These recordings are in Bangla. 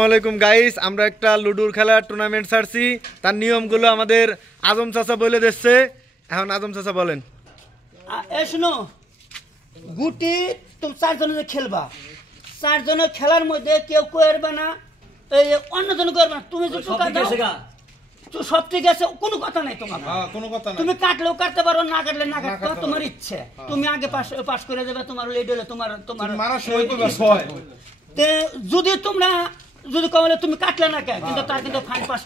আসসালামু গাইস, আমরা একটা লুডুর খেলার টুর্নামেন্ট ছাড়ছি। তার নিয়মগুলো আমাদের আজম চাচা বলে দিচ্ছে। এখন আজম চাচা বলেন। শোনো, গুটি তুমি চারজনে খেলবা, চারজনে খেলার মধ্যে কেউ করবে না, এই অন্যজন করবে না। তুমি যদি সব ঠিক আছে, কোনো কথা নাই তোমার, তুমি কাটলেও কাটতে পারো, না কাটলে না কাটতে পারো, তোমার ইচ্ছে। তুমি আগে পাস করে দেবে, তোমার লেট হলে তোমার যদি তোমরা যদি কমলে তুমি কাটলে না কে, কিন্তু তার কিন্তু ফাইন 5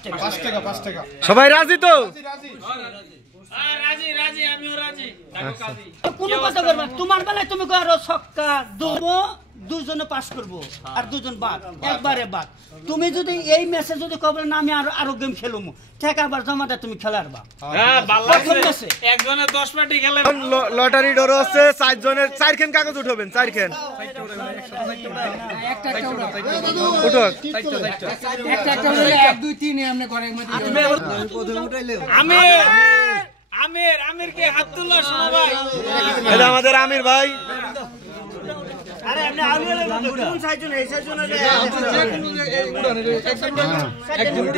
টাকা। সবাই রাজি তো? কোনো কথা করবে, তোমার বেলায় তুমি আরো ছক্কা দেবো, দুজনে পাস করবো আর দুজন বাদ, একবারে বাদ। তুমি যদি এই ম্যাচে যদি কবলে না আমি আরো গেম খেলবো, ঠিক আবার জমা দেয় তুমি খেলারবা। একজনে 10 পাটি খেলে। লটারি ডর হচ্ছে 4 জনের 4খান কাগজ উঠাবেন, 4খান উঠক। আমির কে হাত তুলো শোনা ভাই। এটা আমাদের আমির ভাই। আরে আপনি আউলিয়া কোন সাইজন এই সাইজনে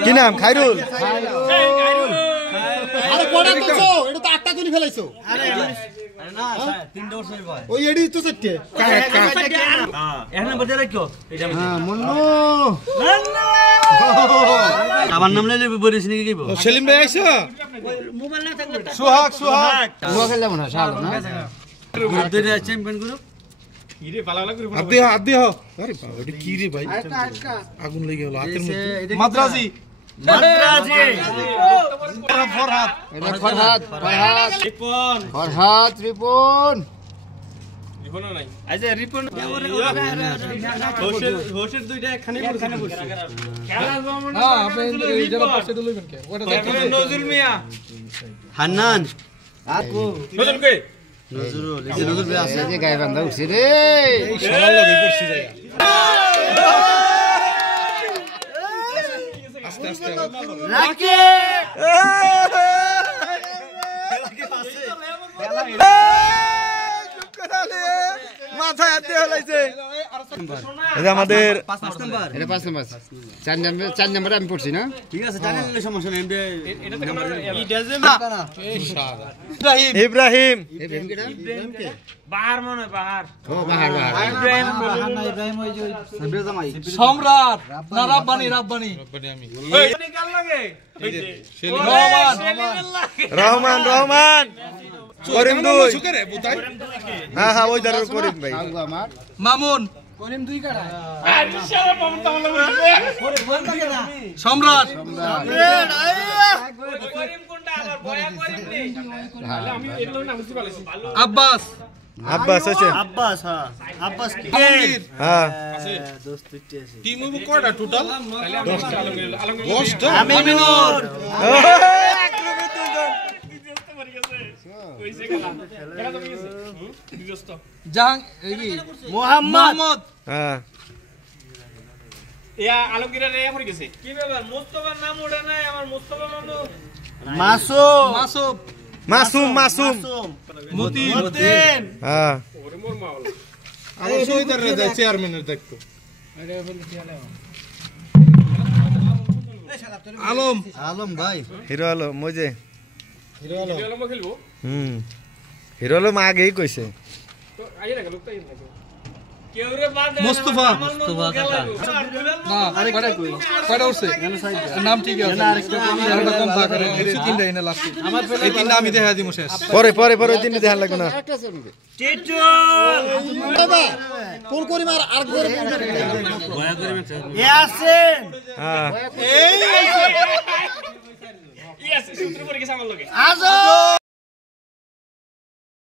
কি নাম? খায়রুল। আরে কোড়া তোছো, এটা তো 8টা জনি ফেলাইছো। আরে না স্যার 3টা ওরসই ভাই। ওই এডি তো 4টে। এখানে বসে রাখো। হ্যাঁ মন্নু। আমার নাম লইলে বলিস নি কি কইবো? সেলিম ভাই আইছো? মোবাইল না থাকলে সোহাগ মোয়া খেললাম না শাল না। দুইটা চ্যাম্পিয়ন গ্রুপ আদি হো। আরে বাবা এটা কি রে ভাই? আগুন লেগে গেল হাতের মধ্যে। মাদ্রাজি ফরহাদ রিপন নাই। আচ্ছা রিপন হোসের দুইটা এখানে বসে খেলা জমন। হ্যাঁ আপনি এই যারা পাশে লইবেন কে? ওটা নজরুল মিয়া, হান্নান আকো নজরুল কে? নজরুল ভাই আছে এই যে গায়ে বান্ধা উঠছে রে। এই শালা লগে পড়ছি যায়। আস্তে আস্তে রাকে মাথায় হাত দিয়ে ফেলাইছে। এটা আমাদের 5 নাম্বার। এটা 5 নাম্বার। 4 নাম্বারে আমি পড়ছি না? ঠিক আছে, জানেন সমস্যা নেই। এটা তো ই ডাজে এই শালা ইব্রাহিম। ইব্রাহিম কে? বাহার মনে বাহার। ও বাহার ইব্রাহিম ওই যে সাবির জামাই সম্রাট না রাব্বানি আমি ওই কাল লাগে এই যে রহমান করিম 2। হ্যাঁ হ্যাঁ ওই দাঁড়ার করিম ভাই। আমার মামুন করিম 2 কাটা। আজ সারা মমতা সম্রাট করিম কোনটা আবার বয়া করিম নেই। আমি এগুলো না বুঝতে পারছি। আব্বাস আব্বাস আছে। আব্বাস। হ্যাঁ আব্বাস কি হ্যাঁ দোস্ত টিটি আছে। টিম মুভ কয়টা টোটাল? তাহলে আমি 10টা আলমগীর 10টা। আমিনুর কইছে খেলা খেলা তো গেছে বিজস্ত জাহাং এই কি মোহাম্মদ হ্যাঁ ইয়া আলমগীরের রে পড়ে গেছে। কি ব্যাপার মুস্তাফার নাম ওঠে নাই? আমার মুস্তাফা মামু মাসুম মতিন হ্যাঁ ওরে মোর মাওলা। আর সৈদার রে দা চেয়ারম্যানের দেখতো। আলম ভাই হিরো আলম ওই যে হিরো আলম। আলম খেলবো হিরো আলম আগেই কইছে। তো আইয়ে না লোকটা আইয়ে না কেউ রে বাদ দে। মুস্তাফা না আরে কয়টা উঠছে নাম ঠিক আছে আরেকটা কম পা করে এই তিনটা এনে লাস্ট এই তিনটা আমি দেখা দিমু শেষ পরে ওই দিন দেখার লাগবে না। টিটু বাবা কোন করিম আর করে ইয়াসিন হ্যাঁ ইয়েস সূত্র পড়ে গেছে আমার লগে। আজম